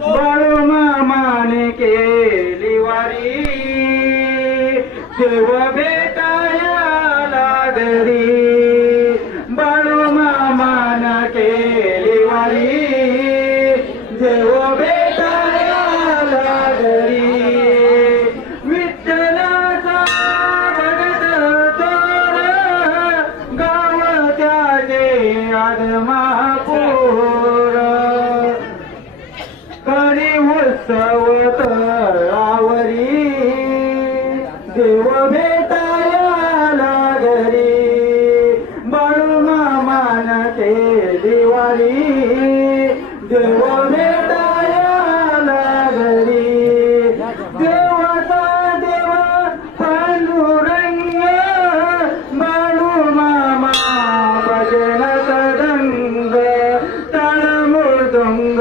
बाळू मामाने केली वारी देव भेटायला घरी बाळू मामाने केली वारी देव भेटायला घरी विठ्ठलाचा भगत तोर गाव त्याचे आदमापूर करी उत्सव तळावरी देव भेटायला घरी बाळू मामाने केली वारी देव